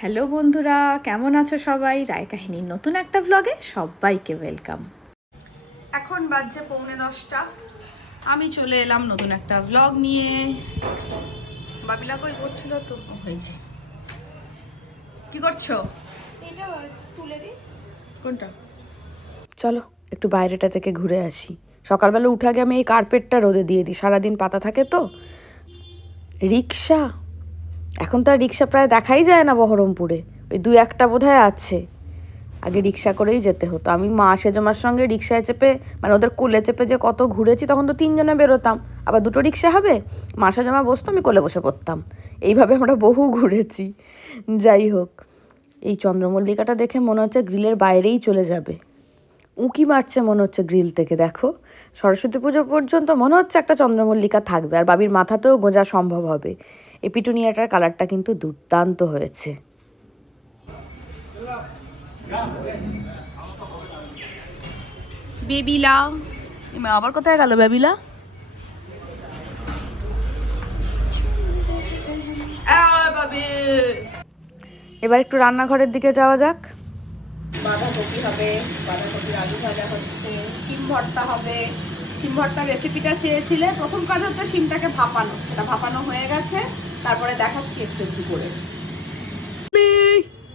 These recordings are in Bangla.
হ্যালো বন্ধুরা কেমন আছো সবাই? রায় কাহিনীর নতুন একটা ব্লগে সবাইকে ওয়েলকাম এখন বাজছে পৌনে দশটা। আমি চলে এলাম নতুন একটা ব্লগ নিয়ে। বাবিলা কই করছিল তো? হয়েছে। কি করছ? এটা তুলে দিই। কোনটা? চলো একটু বাইরেটা থেকে ঘুরে আসি। সকালবেলা উঠে আগে আমি এই কার্পেটটা রোদে দিয়ে দিই। সারাদিন পাতা থাকে তো। রিক্সা। এখন তো আর রিক্সা প্রায় দেখাই যায় না বহরমপুরে। ওই দু একটা বোধহয় আছে। আগে রিক্সা করেই যেতে হতো। আমি মা সেজমার সঙ্গে রিক্সায় চেপে মানে ওদের কোলে চেপে যে কত ঘুরেছি, তখন তো তিনজনে বেরোতাম। আবার দুটো রিক্সা হবে? মা সেজমা বসতো, আমি কোলে বসে পড়তাম। এইভাবে আমরা বহু ঘুরেছি। যাই হোক, এই চন্দ্রমল্লিকাটা দেখে মনে হচ্ছে গ্রিলের বাইরেই চলে যাবে। উঁকি মারছে মনে হচ্ছে গ্রিল থেকে, দেখো। সরস্বতী পুজো পর্যন্ত মনে হচ্ছে একটা চন্দ্রমল্লিকা থাকবে, আর বাবির মাথাতেও গোঁজা সম্ভব হবে। এই পিটুনিয়াটার কালারটা কিন্তু দুর্দান্ত হয়েছে। বেবিলা। আবার কোথায় গেল বেবিলা? এবার একটু রান্নাঘরের দিকে যাওয়া যাক। বাঁধাকপি হবে বাঁধাকপির আলু ভাজা হচ্ছে শিম ভর্তা হবে। শিম ভর্তার রেসিপিটা চেয়েছিলে প্রথম কাজ হচ্ছে শিমটাকে ভাপানো। এটা ভাপানো হয়ে গেছে। তারপরে দেখাচ্ছি একটু একটু করে।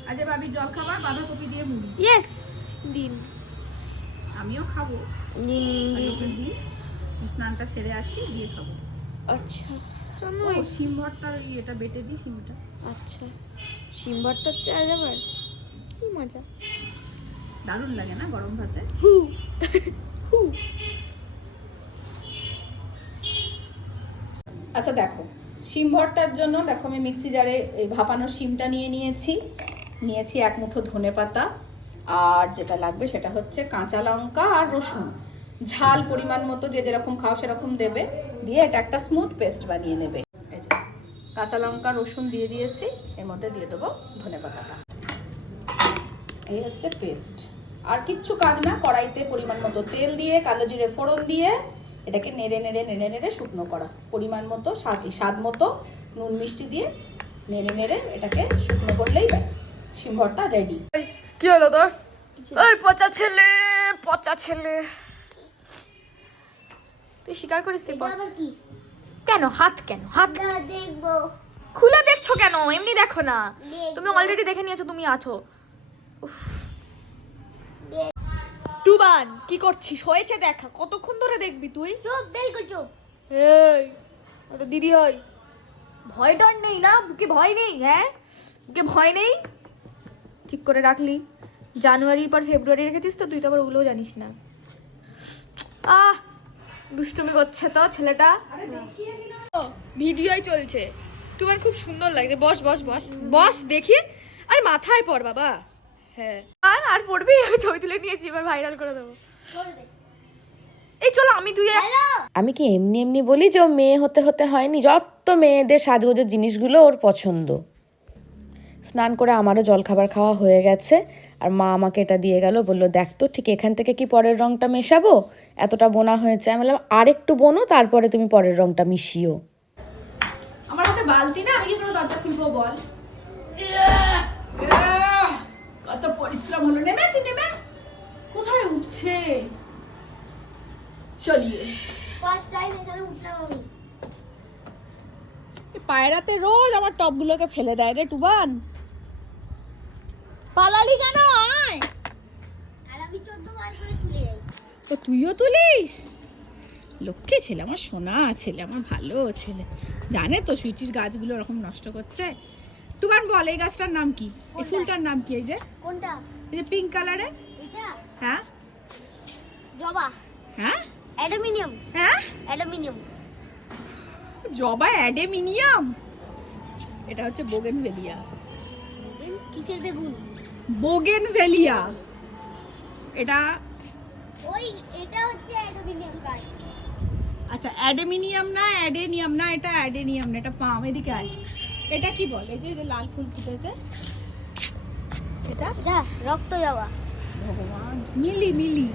আজ বাবি জল খাবার বাঁধাকপি দিয়ে মুড়ি। ইয়েস দিন। আমিও খাব। দিন দিন। স্নানটা সেরে আসি দিয়ে খাব। আচ্ছা। ওই শিম ভর্তার ইয়েটা বেটে দিই শিমটা। আচ্ছা। শিম ভর্তা চাই আবার কি মজা। দারুণ লাগে না গরম ভাতে? হু। আচ্ছা দেখো। শিম ভর্তার জন্য, দেখো আমি মিক্সি জারে এই ভাপানো শিমটা নিয়ে নিয়েছি। নিয়েছি এক মুঠো ধনে পাতা, আর যেটা লাগবে সেটা হচ্ছে কাঁচা লঙ্কা আর রসুন। ঝাল পরিমাণ মতো যে যেরকম খাও সেরকম দেবে, দিয়ে এটা একটা স্মুথ পেস্ট বানিয়ে নেবে। কাঁচা লঙ্কা, রসুন দিয়ে দিয়েছি, এর মধ্যে দিয়ে দেবো ধনে পাতাটা। এই হচ্ছে পেস্ট আর কিচ্ছু কাজ না, কড়াইতে পরিমাণ মতো তেল দিয়ে, কালো জিরে ফোড়ন দিয়ে এটাকে নেড়ে নেড়ে নেড়ে নেড়ে শুকনো করা। পরিমাণ মতো স্বাদ স্বাদ মতো নুন মিষ্টি দিয়ে নেড়ে নেড়ে এটাকে শুকনো করলেই ব্যাস শিম ভর্তা রেডি কি হলো তোর? ওই পচা ছেলে পচা ছেলে। তুই স্বীকার করিস তুই পচা। কি? কেন? হাত কেন? হাত দেখব। খুলে দেখছ কেন? এমনি দেখো না। তুমি অলরেডি দেখে নিয়েছো তুমি আছো। উফ। টুবান কি করছিস? হয়েছে দেখা। কতক্ষণ ধরে দেখবি তুই? চুপ বেল কর চুপ। এই ওটা দিদি হয়। ভয় ডর নেই না? বুকে ভয় নেই হ্যাঁ? বুকে ভয় নেই? ঠিক করে রাখলি। জানুয়ারির পর ফেব্রুয়ারি রেখেছিস তো তুই তো আবার ওগুলোও জানিস না। আহ দুষ্টুমি করছে তো ছেলেটা। ভিডিওই চলছে। তোমার খুব সুন্দর লাগছে। বস বস বস। বস দেখি আর মাথায় পড় বাবা। হ্যাঁ। আর আর পড়বি? আমি ছবি তুলে নিয়েছি এবার ভাইরাল করে দেবো। এই চলো আমি তুই আমি কি এমনি এমনি বলি যে ও মেয়ে হতে হতে হয়নি? যত মেয়েদের সাজগোজের জিনিসগুলো ওর পছন্দ। স্নান করে আমারও জলখাবার খাওয়া হয়ে গেছে আর মা আমাকে এটা দিয়ে গেল বলল দেখ তো ঠিক এখান থেকে কি পরের রংটা মেশাবো? এতটা বোনা হয়েছে। আমি বললাম আর একটু বোনো তারপরে তুমি পরের রংটা মিশিও। আমার হাতে বালতি না? আমি কি করে দরজা খুলবো বল? কত পরিশ্রম হলো নেমে তুই নেমে। কোথায় উঠছে? চলিয়ে ফার্স্ট টাইম এখানে উঠলাম আমি। পায়রাতে রোজ আমার টপগুলোকে ফেলে দেয় রে টুবান। পালালি কেন আয়? তো তুইও তুলিস? লক্ষ্মী ছেলে আমার সোনা ছেলে আমার ভালো ছেলে। জানে তো সুইটির গাছগুলো ওরকম নষ্ট করছে? টুবান বল এই গাছটার নাম কি? এই ফুলটার নাম কি এই যে? কোনটা? এই যে পিঙ্ক কালারের এটা? হ্যাঁ? জবা। হ্যাঁ? অ্যালুমিনিয়াম হ্যাঁ? অ্যালুমিনিয়াম জবা অ্যাডেমিনিয়াম? এটা হচ্ছে বোগেনভেলিয়া। কিসের বেগুন? বোগেনভেলিয়া। এটা? ওই এটা হচ্ছে অ্যালুমিনিয়াম গাছ। আচ্ছা অ্যাডেমিনিয়াম না অ্যাডেনিয়াম না এটা অ্যাডেনিয়াম না এটা পাম এদিকে আয়। এটা কি বলে? এই যে লাল ফুল ফুটেছে। এটা? এটা রক্ত জবা। ভগবান মিলি মিলি।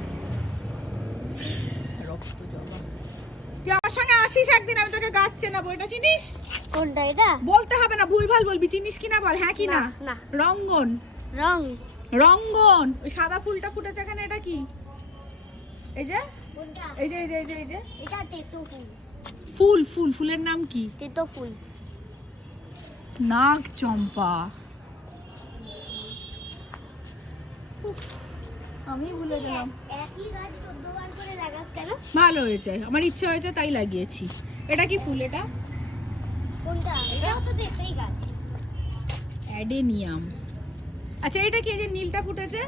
রক্ত জবা। তুই আমার সঙ্গে আসিস একদিন আমি তোকে গাছ চেনাবো। এটা চিনিস? কোনটা এটা? বলতে হবে না ভুলভাল বলবি। চিনিস কি না বল? হ্যাঁ কি না? না, না। রঙ্গন। রং। রঙ্গন। ওই সাদা ফুলটা ফুটেছে এখানে এটা কি? এই যে? কোনটা? এই যে এই যে এই যে এই যে। এটা তেতো ফুল ফুল। ফুল ফুলের নাম কি? তেতো ফুল নাগ চম্পা। আমি ভুলে গেলাম। একই গাছ চোদ্দ বার করে লাগাস কেন ভালো হয়েছে আমার ইচ্ছা হয়েছে তাই লাগিয়েছি। এটা কি ফুল এটা? কোনটা? এটাও তো গাছ। অ্যাডেনিয়াম। আচ্ছা এটা কি এই যে নীলটা ফুটেছে?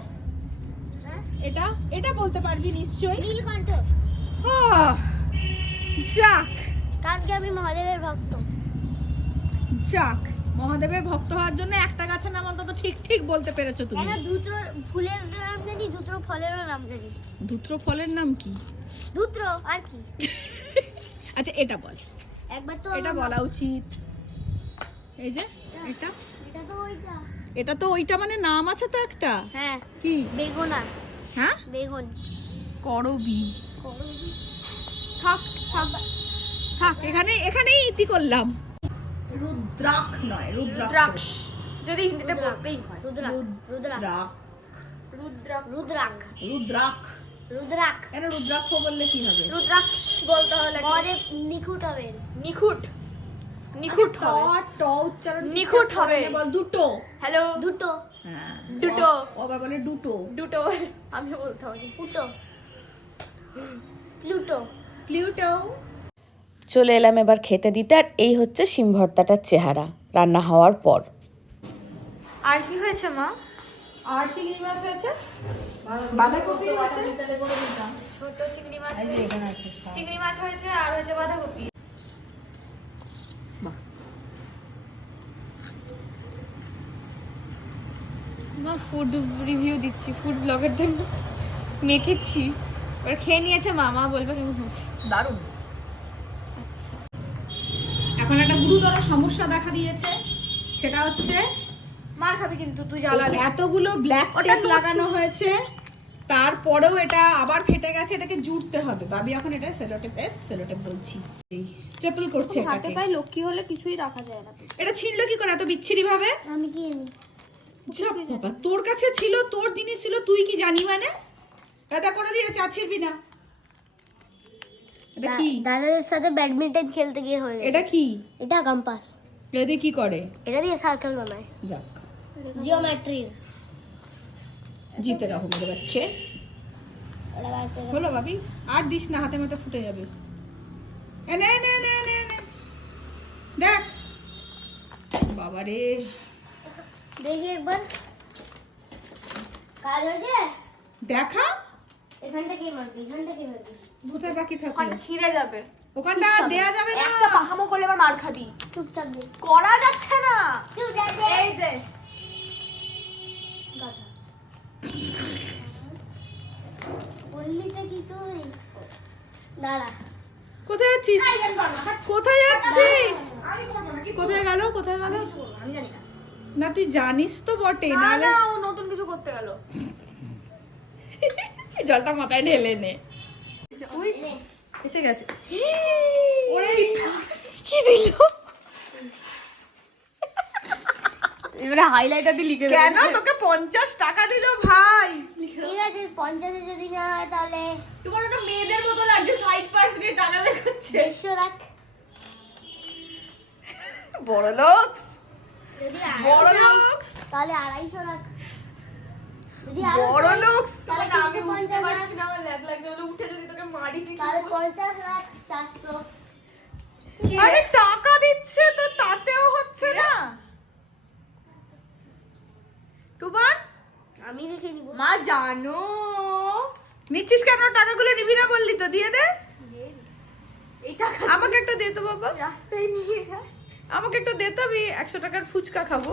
হ্যাঁ? এটা? এটা বলতে পারবি নিশ্চয়ই? নীলকণ্ঠ যাক। কারণ কি আমি মহাদেবের ভক্ত। যাক মহাদেবের ভক্ত হওয়ার জন্য একটা গাছের নাম অন্তত ঠিক ঠিক বলতে পেরেছ তুমি। ধুত্র ফুলের নাম জানি ধুত্র ফলের নাম জানি। ধুত্র ফলের নাম কি? ধুত্র আর কি? আচ্ছা এটা বল। একবার তো এটা বলা উচিত। এই যে এটা? এটা তো ওইটা। এটা তো ওইটা মানে নাম আছে তো একটা। হ্যাঁ কি? বেগুনা। হ্যাঁ? বেগুন। করবি। করবি। থাক থাক থাক এখানে এখানেই ইতি করলাম। রুদ্রাক নয় রুদ্রাক্ষ। যদি হিন্দিতে বলতেই হয় রুদ্রাক রুদ্রাক রুদ্রাক রুদ্রাক রুদ্রাক রুদ্রাক কেন রুদ্রাক্ষ বললে কি হবে? রুদ্রাক্ষ বলতে হলে মহাদেব নিখুঁত হবেন নিখুঁত। নিখুঁত ট হবে। ট উচ্চারণ নিখুঁত হবে। বল দুটো। হ্যালো? দুটো। হ্যাঁ। দুটো। ও- আবার বলে দুটো। দুটো। আমি বলতে হবে। ফুটো প্লুটো। প্লিউটো চলে এলাম এবার খেতে দিতে আর এই হচ্ছে শিম ভর্তাটার চেহারা রান্না হওয়ার পর। আর কি হয়েছে মা? আর চিংড়ি মাছ হয়েছে বাঁধাকপি আছে? ছোট চিংড়ি মাছ চিংড়ি মাছ হয়েছে আর হয়েছে বাঁধাকপি। মা ফুড রিভিউ দিচ্ছি ফুড ব্লগের জন্য মেখেছি। এবার খেয়ে নিয়েছে মামা বলবে কেমন দারুণ। এখন একটা গুরুতর সমস্যা দেখা দিয়েছে সেটা হচ্ছে মার খাবি কিন্তু তুই এই এতগুলো ব্ল্যাক টেপ লাগানো হয়েছে তারপরেও এটা আবার ফেটে গেছে এটাকে জুড়তে হবে। বাবি এখন এটা সেলোটেপে সেলোটেপ বলছি। স্টেপল করছে এটাকে হাতে পায়ে লক্ষ্মী হলে কিছুই রাখা যায় না। এটা ছিঁড়লো কি করে এত বিচ্ছিরি ভাবে আমি কি জানি তোর কাছে ছিল তোর জিনিস ছিল তুই কি জানি মানে? এটা করে আর ছিড়বি না। এটা কি? দাদাদের সাথে ব্যাডমিন্টন খেলতে গিয়ে হয়ে এটা কি? এটা কম্পাস। এটা দিয়ে কি করে? এটা দিয়ে সার্কেল বানায়। যাক। জিওমেট্রির জিতে রাখো মেরে বাচ্চে হলো ভাবি। আর দিস না হাতে মতো ফুটে যাবে। এ নে নে নে নে নে। দেখ। বাবা রে দেখি একবার। কাজ হয়েছে? দেখা? এখানটা কি মারবি? এখানটা কি মারবি? কোথায় বাকি থাকল ওখানে ছিঁড়ে যাবে। ওখানটা দেয়া যাবে না। একটা পাহামো করলে এবার মার খাবি। চুপচাপ দে। করা যাচ্ছে না। চুপচাপ দে। এই যে। গাধা বললিটা কি তুই? দাঁড়া। কোথায় যাচ্ছিস? কোথায় যাচ্ছিস? কোথায় গেল? কোথায় গেল? আমি জানি না। না তুই জানিস তো বটে না ও নতুন কিছু করতে গেল। জলটা মাথায় ঢেলে নে। এসে গেছে। কি দিল? এবারে হাইলাইটার দিয়ে লিখে কেন? তোকে পঞ্চাশ টাকা দিল ভাই। ঠিক আছে পঞ্চাশে যদি না হয় তাহলে তোমার ওটা মেয়েদের মতো লাগছে সাইড পার্সেন্টের টাকা বের করছে। দেড়শো রাখ। বড় লোক যদি বড় আড়াইশো লোক তাহলে আড়াইশো রাখ। বড় লোক? তাহলে মানে আমি উঠতে পারছি না আমার ল্যাগ লাগছে। বলে উঠে যদি তোকে মারি কি তাহলে করবি? পঞ্চাশ রাখ আরে টাকা দিচ্ছে তো তাতেও হচ্ছে না। টুবান? আমি রেখে নিবো। মা জানো। নিচ্ছিস কেন? টাকাগুলো নিবি না বললি তো দিয়ে দে। এই টাকা আমাকে একটা দে তো বাবা। রাস্তায় নিয়ে যাস। আমাকে একটা দে তো আমি একশো টাকার ফুচকা খাব।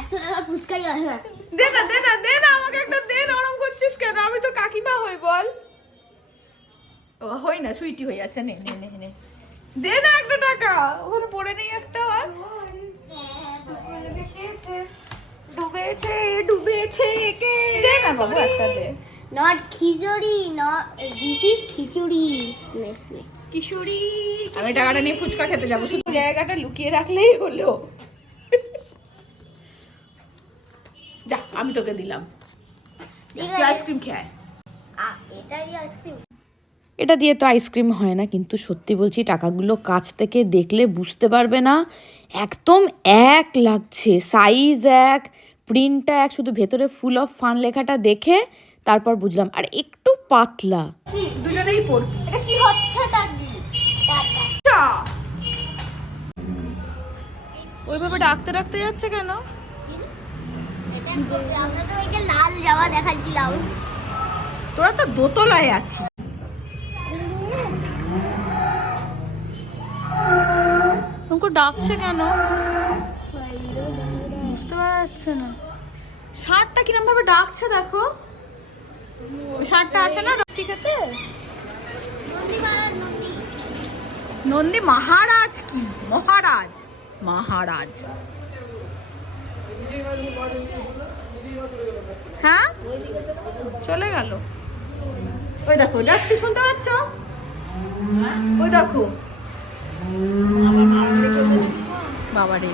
একশো টাকা ফুচকাই না দে না দে না দে না আমাকে একটা দে না ওরম করছিস কেন? আমি তো কাকিমা হই বল। ও হই না সুইটি হয়ে যাচ্ছে নে নে নে নে। দে না একটা টাকা ওখানে পড়ে নেই একটা আর। ডুবেছে ডুবেছে কে দে না বাবু একটা দে। Not khichuri not this is khichuri. নে নে কিশোরী আমি টাকাটা নিয়ে ফুচকা খেতে যাব শুধু জায়গাটা লুকিয়ে রাখলেই হলো। আমি তোকে দিলাম। আইসক্রিম খেয়ে আ- এটাই আইসক্রিম। এটা দিয়ে তো আইসক্রিম হয় না কিন্তু সত্যি বলছি টাকাগুলো কাছ থেকে দেখলে বুঝতে পারবে না। একদম এক লাগছে সাইজ এক প্রিন্টটা এক শুধু ভেতরে ফুল অফ ফান লেখাটা দেখে তারপর বুঝলাম। আর একটু পাতলা। দুজনেই পড়বি এটা কি হচ্ছে টাকি ওইভাবে ডাকতে ডাকতে যাচ্ছে কেন এটা আমরা তো ওইকে লাল জামা দেখাচ্ছিলাম তোরা তো দোতলায় আছিস। তোমাকে ডাকছে কেন? বুঝতে পারা যাচ্ছে না। ষাঁড়টা কিরম ভাবে ডাকছে দেখো। ষাঁড়টা আসে না নন্দী নন্দী নন্দী মহারাজ কি? মহারাজ। মহারাজ। হ্যাঁ? চলে গেল। ওই দেখো যাচ্ছি শুনতে পাচ্ছ? ওই দেখো। বাবারে।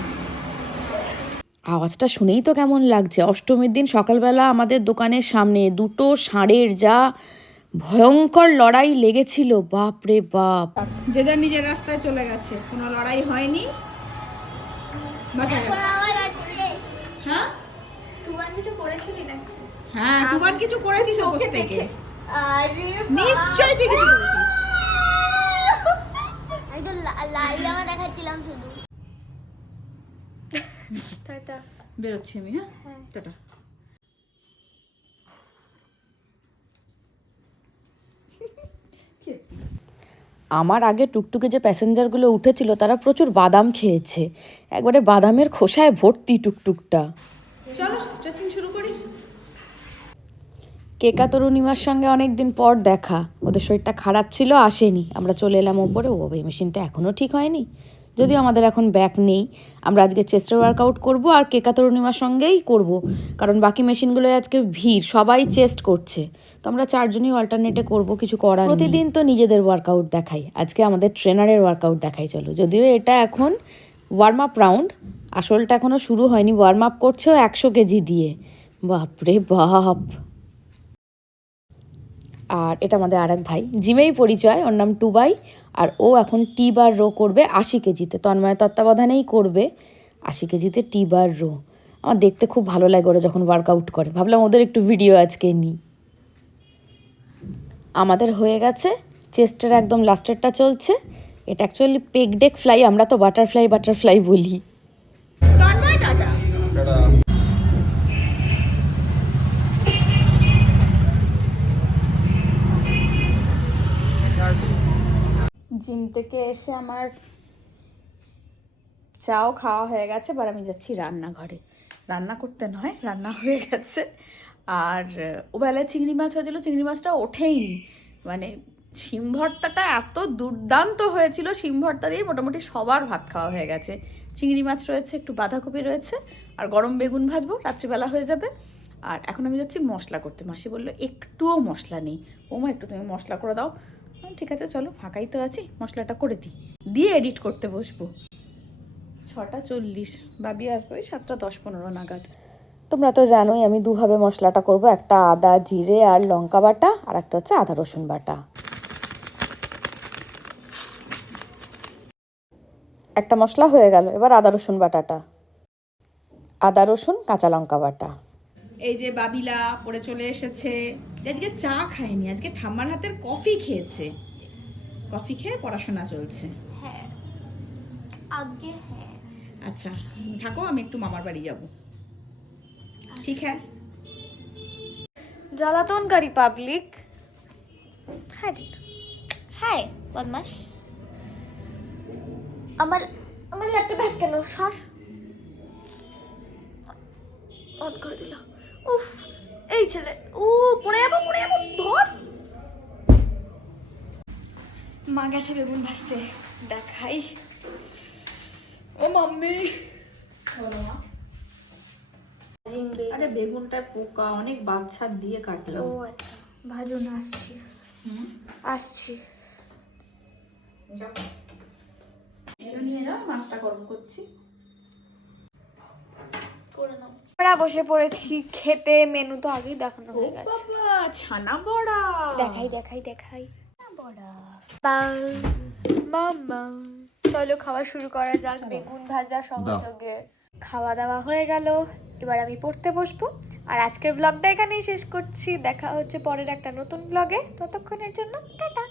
আওয়াজটা শুনেই তো কেমন লাগছে। অষ্টমীর দিন সকালবেলা আমাদের দোকানের সামনে দুটো ষাঁড়ের যা ভয়ঙ্কর লড়াই লেগেছিল বাপ রে বাপ। যে যার নিজের রাস্তায় চলে গেছে। কোনো লড়াই হয়নি? হ্যাঁ? তোমার কিছু করেছিলি নাকি? হ্যাঁ টুবান কিছু করেছিস ওপর থেকে আরে নিশ্চয়ই তুই কিছু করেছিস আমি তো লাল জামা দেখাচ্ছিলাম শুধু। টাটা। বেরোচ্ছি আমি হ্যাঁ। টাটা। আমার আগে টুকটুকে যে প্যাসেঞ্জারগুলো উঠেছিল তারা প্রচুর বাদাম খেয়েছে। একবারে বাদামের খোসায় ভর্তি টুকটুকটা। চলো স্ট্রেচিং শুরু করি। কেকা তরুণিমার সঙ্গে অনেক দিন পর দেখা। ওদের শরীরটা খারাপ ছিল আসেনি। আমরা চলে এলাম ওপরে। ও এই মেশিনটা এখনও ঠিক হয়নি। যদিও আমাদের এখন ব্যাক নেই। আমরা আজকে চেস্টের ওয়ার্কআউট করব আর কেকা তরুণিমার সঙ্গেই করব। কারণ বাকি মেশিনগুলোয় আজকে ভিড়। সবাই চেস্ট করছে। তো আমরা চারজনই অল্টারনেটে করব কিছু করার প্রতিদিন তো নিজেদের ওয়ার্কআউট দেখাই। আজকে আমাদের ট্রেনারের ওয়ার্কআউট দেখাই চলো। যদিও এটা এখন ওয়ার্ম আপ রাউন্ড আসলটা এখনও শুরু হয়নি ওয়ার্ম আপ করছেও একশো কেজি দিয়ে। বাপরে বাপ। আর এটা আমাদের আর এক ভাই, জিমেই পরিচয়, ওর নাম টুবাই। আর ও এখন টি বার রো করবে আশি কেজিতে। তন্ময় তত্ত্বাবধানেই করবে আশি কেজিতে টি বার রো আমার দেখতে খুব ভালো লাগে ওরা যখন ওয়ার্কআউট করে। ভাবলাম ওদের একটু ভিডিও আজকে নিই। আমাদের হয়ে গেছে চেস্টের একদম লাস্টেরটা চলছে। এটা অ্যাকচুয়ালি পেকডেক ফ্লাই আমরা তো বাটারফ্লাই বাটারফ্লাই বলি। জিম থেকে এসে আমার চাও খাওয়া হয়ে গেছে এবার আমি যাচ্ছি রান্নাঘরে। রান্না করতে নয় রান্না হয়ে গেছে। আর ও বেলায় চিংড়ি মাছ হয়েছিল চিংড়ি মাছটা ওঠেইনি। মানে শিম ভর্তাটা এত দুর্দান্ত হয়েছিল শিম ভর্তা দিয়ে মোটামুটি সবার ভাত খাওয়া হয়ে গেছে। চিংড়ি মাছ রয়েছে, একটু বাঁধাকপি রয়েছে, আর গরম বেগুন ভাজবো, রাত্রিবেলা হয়ে যাবে। আর এখন আমি যাচ্ছি মশলা করতে। মাসি বলল, একটুও মশলা নেই। ওমা একটু তুমি মশলা করে দাও। ঠিক আছে, চলো, ফাঁকাই তো আছি, মশলাটা করে দিই। দিয়ে এডিট করতে বসবো। ছটা চল্লিশ বাবি আসবে ওই সাতটা দশ পনেরো নাগাদ। তোমরা তো জানোই, আমি দুভাবে মশলাটা করব, একটা আদা, জিরে আর লঙ্কা বাটা, আর একটা হচ্ছে আদা রসুন বাটা। একটা মশলা হয়ে গেল এবার আদা রসুন বাটাটা। আদা রসুন কাঁচা লঙ্কা বাটা। এই যে বাবিলা পরে চলে এসেছে। আজকে চা খায়নি আজকে ঠাম্মার হাতের কফি খেয়েছে। কফি খেয়ে পড়াশোনা চলছে। হ্যাঁ। আগে হ্যাঁ। আচ্ছা থাকো আমি একটু মামার বাড়ি যাব। ঠিক হ্যাঁ? জ্বালাতনকারী পাবলিক। হ্যাঁ ঠিক হ্যাঁ বদমাস আমার আমার ল্যাপটপ ব্যাগ কেন? শ্বাস অন করে দিল। উফ এই ছেলে। ও পড়ে যাব পড়ে যাব ধর। মা গেছে বেগুন ভাজতে। দেখাই। ও মাম্মি। আরে বেগুনটায় পোকা অনেক বাচ্চা দিয়ে কাটলাম ও আচ্ছা। ভাজুন আসছি। আসছি। সেটা নিয়ে যাও। মাছটা গরম করছি। আমরা বসে পড়েছি খেতে মেনু তো আগেই দেখানো হয়ে গেছে। ছানা বড়া। দেখাই দেখাই দেখাই। বাং, চলো খাওয়া শুরু করা যাক বেগুন ভাজা সহযোগে। খাওয়া দাওয়া হয়ে গেল। এবার আমি পড়তে বসবো। আর আজকের ব্লগটা এখানেই শেষ করছি। দেখা হচ্ছে পরের একটা নতুন ব্লগে ততক্ষণের জন্য টাটা।